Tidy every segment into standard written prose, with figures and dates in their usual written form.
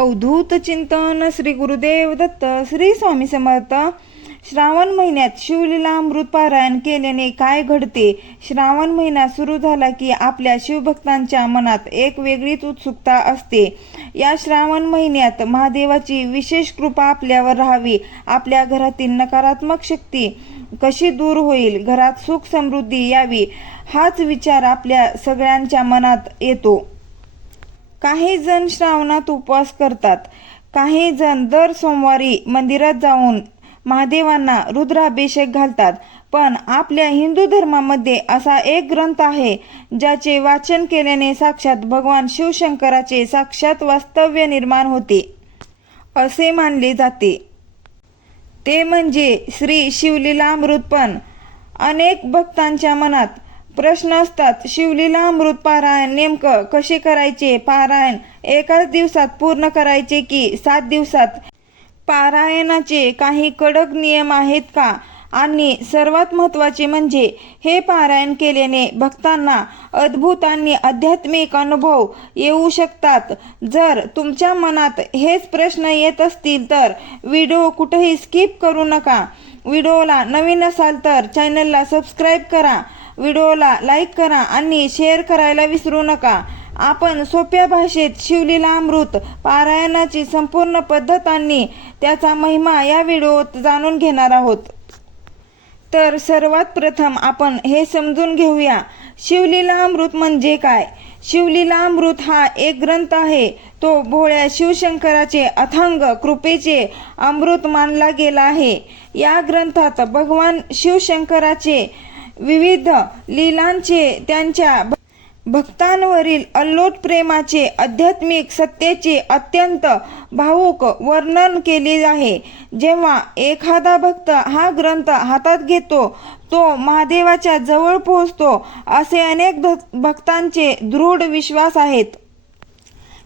अवधूत चिंतन श्री गुरुदेव दत्त श्री स्वामी समर्थ। श्रावण महिन्यात शिवलीलामृत पारायण केल्याने काय घडते? श्रावण महिना सुरू झाला की आपल्या शिवभक्तांच्या मनात एक वेगळीच उत्सुकता असते। या श्रावण महिन्यात महादेवाची विशेष कृपा आपल्यावर राहावी, आपल्या घरातील नकारात्मक शक्ती कशी दूर होईल, घरात सुख समृद्धी यावी, हाच विचार आपल्या सगळ्यांच्या मनात येतो। काही जण श्रावणात उपवास करतात, काही जण दर सोमवारी मंदिरात जाऊन महादेवांना रुद्राभिषेक घालतात। पण आपल्या हिंदू धर्मामध्ये असा एक ग्रंथ आहे ज्याचे वाचन केल्याने साक्षात भगवान शिवशंकराचे साक्षात वास्तव्य निर्माण होते असे मानले जाते। ते म्हणजे श्री शिवलीलामृत। पण अनेक भक्तांच्या मनात प्रश्न असतात, शिवलीलामृत पारायण नेमकं कसे करायचे? पारायण एकाच दिवसात पूर्ण करायचे की 7 दिवसात? पारायणाचे काही कडक नियम आहेत का? आणि सर्वात महत्त्वाचे म्हणजे हे पारायण केल्याने भक्तांना अद्भुत आणि आध्यात्मिक अनुभव येऊ शकतात। जर तुमच्या मनात हेच प्रश्न येत असतील तर व्हिडिओ कुठेही स्किप करू नका। व्हिडिओला नवीन असाल तर चॅनलला सबस्क्राईब करा, व्हिडिओला लाईक करा आणि शेअर करायला विसरू नका। आपण सोप्या भाषेत शिवलीलामृत पारायणाची संपूर्ण पद्धत आणि त्याचा महिमा या व्हिडिओत जाणून घेणार आहोत। तर सर्वात प्रथम आपण हे समजून घेऊया, शिवलीलामृत म्हणजे काय? शिवलीलामृत हा एक ग्रंथ आहे। तो भोळ्या शिवशंकराचे अथांग कृपेचे अमृत मानला गेला आहे। या ग्रंथात भगवान शिवशंकराचे विविध लीलांचे, त्यांच्या भक्तांवरील अल्लोट प्रेमाचे, आध्यात्मिक सत्तेचे अत्यंत भावुक वर्णन केले आहे। जेव्हा एखादा भक्त हा ग्रंथ हातात घेतो तो महादेवाच्या जवळ पोहोचतो असे अनेक भक्तांचे दृढ विश्वास आहेत।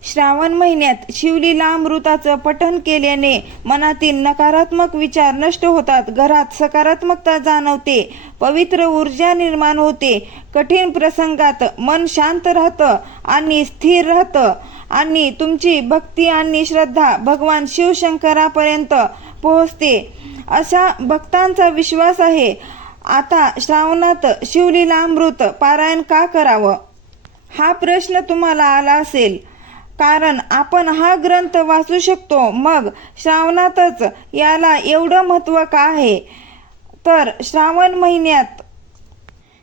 श्रावण महिन्यात शिवलीलामृताचं पठण केल्याने मनातील नकारात्मक विचार नष्ट होतात, घरात सकारात्मकता जाणवते, पवित्र ऊर्जा निर्माण होते, कठीण प्रसंगात मन शांत राहतं आणि स्थिर राहतं आणि तुमची भक्ती आणि श्रद्धा भगवान शिवशंकरापर्यंत पोहोचते असा भक्तांचा विश्वास आहे। आता श्रावणात शिवलीलामृत पारायण का करावं हा प्रश्न तुम्हाला आला असेल, कारण आपण हा ग्रंथ वाचू शकतो, मग श्रावणातच याला एवढं महत्त्व का आहे? तर श्रावण महिन्यात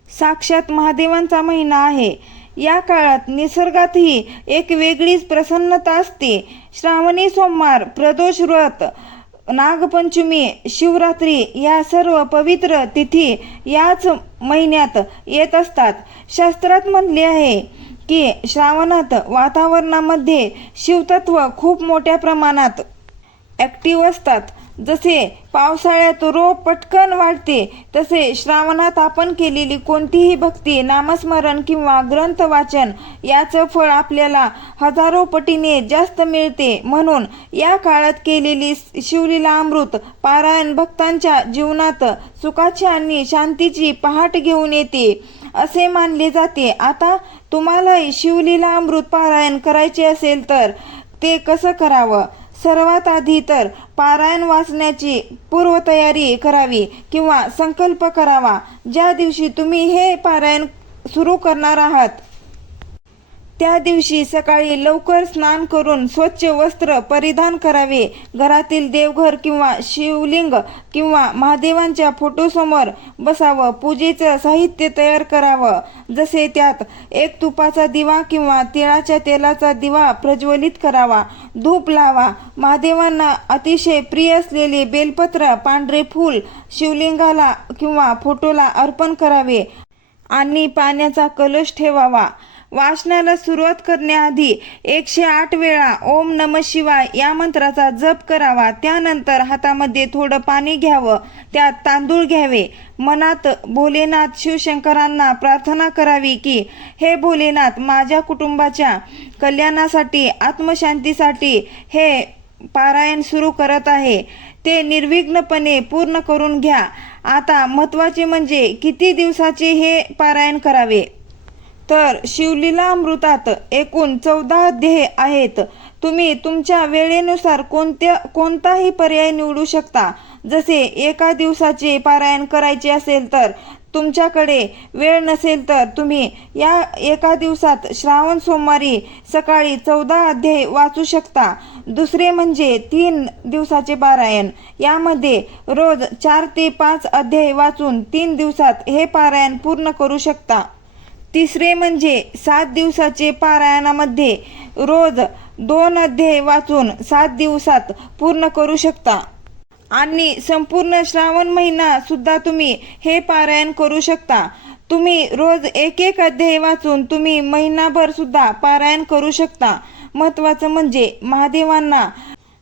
साक्षात महादेवांचा महिना आहे। या काळात निसर्गातही एक वेगळीच प्रसन्नता असते। श्रावणी सोमवार, प्रदोष व्रत, नागपंचमी, शिवरात्री या सर्व पवित्र तिथी याच महिन्यात येत असतात। शास्त्रात म्हटले आहे की श्रावणात वातावरणामध्ये शिवतत्व खूप मोठ्या प्रमाणात ॲक्टिव्ह असतात। जसे पावसाळ्यात रोप पटकन वाढते, तसे श्रावणात आपण केलेली कोणतीही भक्ती, नामस्मरण किंवा ग्रंथ वाचन याचं फळ आपल्याला हजारो पटीने जास्त मिळते। म्हणून या काळात केलेली शिवलीलामृत पारायण भक्तांच्या जीवनात सुखाची आणि शांतीची पहाट घेऊन येते असे मानले जाते। आता तुम्हालाही शिवलीलामृत पारायण करायचे असेल तर ते कसं करावं? सर्वात आधी तर पारायण वाचण्याची पूर्वतयारी करावी किंवा संकल्प करावा। ज्या दिवशी तुम्ही हे पारायण सुरू करणार आहात त्या दिवशी सकाळी लवकर स्नान करून स्वच्छ वस्त्र परिधान करावे, घरातील देवघर किंवा शिवलिंग किंवा महादेवांच्या फोटोसमोर बसावं, पूजेचं साहित्य तयार करावं, जसे त्यात एक तुपाचा दिवा किंवा तिळाच्या तेलाचा दिवा प्रज्वलित करावा, धूप लावा, महादेवांना अतिशय प्रिय असलेले बेलपत्र, पांढरे फूल शिवलिंगाला किंवा फोटोला अर्पण करावे आणि पाण्याचा कलश ठेवावा। वाचनाला सुरुवात करण्याआधी 108 वेळा ओम नमः शिवाय या मंत्राचा जप करावा। त्यानंतर हातामध्ये थोडं पाणी घ्यावं, त्यात तांदूळ घ्यावे, मनात भोलेनाथ शिवशंकरांना प्रार्थना करावी की हे भोलेनाथ, माझ्या कुटुंबाच्या कल्याणासाठी, आत्मशांतीसाठी हे पारायण सुरू करत आहे, ते निर्विघ्नपणे पूर्ण करून घ्या। आता महत्त्वाचे म्हणजे किती दिवसाचे हे पारायण करावे? तर शिवलीलामृतात एकूण 14 अध्याय आहेत। तुम्ही तुमच्या वेळेनुसार कोणताही पर्याय निवडू शकता. जसे एका दिवसाचे पारायण करायचे असेल तर तुमच्याकडे वेळ नसेल तर तुम्ही या एका दिवसात श्रावण सोमवारी सकाळी 14 अध्याय वाचू शकता. दुसरे म्हणजे 3 दिवसाचे पारायण. यामध्ये रोज 4 ते 5 अध्याय वाचून 3 दिवसात हे पारायण पूर्ण करू शकता. तिसरे म्हणजे 7 दिवसाचे पारायणामध्ये रोज 2 अध्याय वाचून 7 दिवसात पूर्ण करू शकता. आणि संपूर्ण श्रावण महिना सुद्धा तुम्ही हे पारायण करू शकता. तुम्ही रोज एक अध्याय वाचून तुम्ही महिनाभर सुद्धा पारायण करू शकता. महत्त्वाचं म्हणजे महादेवांना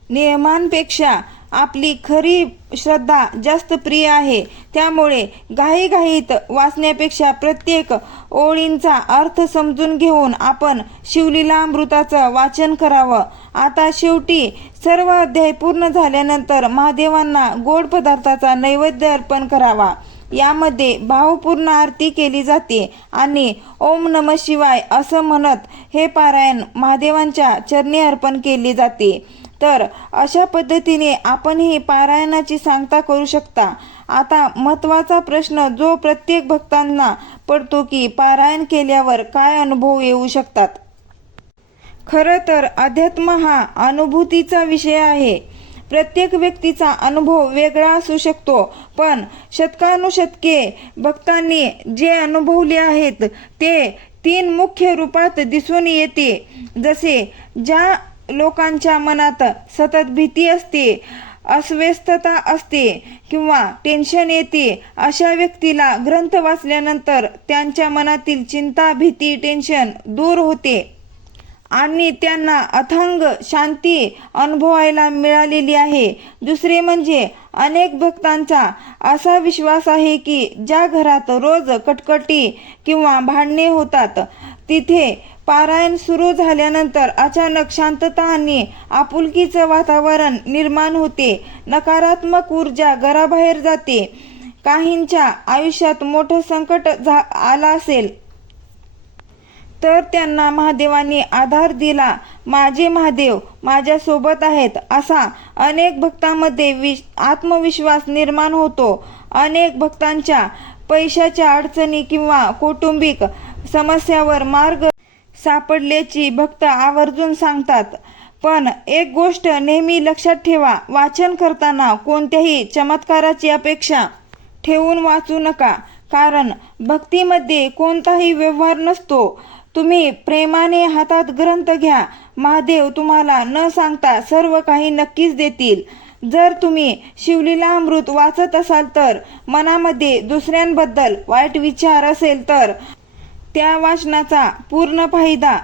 नियमांपेक्षा आपली खरी श्रद्धा जास्त प्रिय आहे. त्यामुळे घाईघाईत वाचण्यापेक्षा प्रत्येक ओळींचा अर्थ समजून घेऊन आपण शिवलीलामृताचं वाचन करावं. आता शेवटी सर्व अध्याय पूर्ण झाल्यानंतर महादेवांना गोड पदार्थाचा नैवेद्य अर्पण करावा. यामध्ये भावपूर्ण आरती केली जाते आणि ओम नमः शिवाय असं म्हणत हे पारायण महादेवांच्या चरणी अर्पण केले जाते. तर अशा पद्धतीने आपण ही पारायणाची सांगता करू शकता. आता महत्त्वाचा प्रश्न जो प्रत्येक भक्तांना पडतो की पारायण केल्यावर काय अनुभव येऊ शकतात. खरं तर अध्यात्म हा अनुभूतीचा विषय आहे. प्रत्येक व्यक्तीचा अनुभव वेगळा असू शकतो, पण शतकानुशतके भक्तांनी जे अनुभवले आहेत ते 3 मुख्य रूपात दिसून येते. जसे ज्या लोकांच्या मनात सतत भीती असते, अस्वस्थता असते किंवा टेन्शन येते, अशा व्यक्तीला ग्रंथ वाचल्यानंतर त्यांच्या मनातील चिंता, भीती, टेन्शन दूर होते आणि त्यांना अथांग शांती अनुभवायला मिळालेली आहे. दुसरे म्हणजे अनेक भक्तांचा असा विश्वास आहे की ज्या घरात रोज कटकटी किंवा भांडणे होतात तिथे पारायण सुरू झाल्यानंतर अचानक शांतता आणि आपुलकीचं वातावरण निर्माण होते. नकारात्मक ऊर्जा घराबाहेर जाते. काहींच्या आयुष्यात मोठं संकट आलं असेल तर त्यांना महादेवांनी आधार दिला. माझे महादेव माझ्या सोबत आहेत असा अनेक भक्तांमध्ये आत्मविश्वास निर्माण होतो. अनेक भक्तांच्या पैशाच्या अडचणी किंवा कौटुंबिक समस्यावर मार्ग सापडल्याची भक्त आवर्जून सांगतात. पण एक गोष्ट नेहमी लक्षात ठेवा, वाचन करताना कोणत्याही चमत्काराची अपेक्षा ठेवून वाचू नका. कारण भक्तीमध्ये कोणताही व्यवहार नसतो. तुम्ही प्रेमाने हातात ग्रंथ घ्या. महादेव तुम्हाला न सांगता सर्व काही नक्कीच देतील. जर तुम्ही शिवलीलामृत वाचत असाल तर मनामध्ये दुसऱ्यांबद्दल वाईट विचार असेल तर त्या वाचनाचा पूर्ण फायदा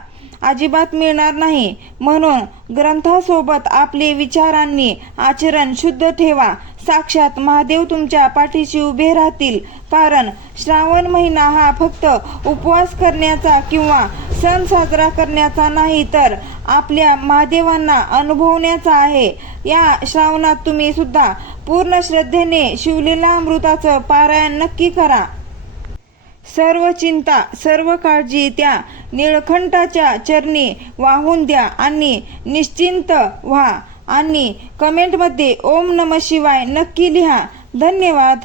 अजिबात मिळणार नाही. म्हणून ग्रंथासोबत आपले विचारांनी आचरण शुद्ध ठेवा. साक्षात महादेव तुमच्या पाठीशी उभे राहतील. कारण श्रावण महिना हा फक्त उपवास करण्याचा किंवा सण साजरा करण्याचा नाही तर आपल्या महादेवांना अनुभवण्याचा आहे. या श्रावणात तुम्ही सुद्धा पूर्ण श्रद्धेने शिवलीलामृताचं पारायण नक्की करा. सर्व चिंता, सर्व काळजी त्या निळकंठाच्या चरणी वाहून द्या आणि निश्चिंत व्हा. आणि कमेंटमध्ये ओम नमः शिवाय नक्की लिहा. धन्यवाद.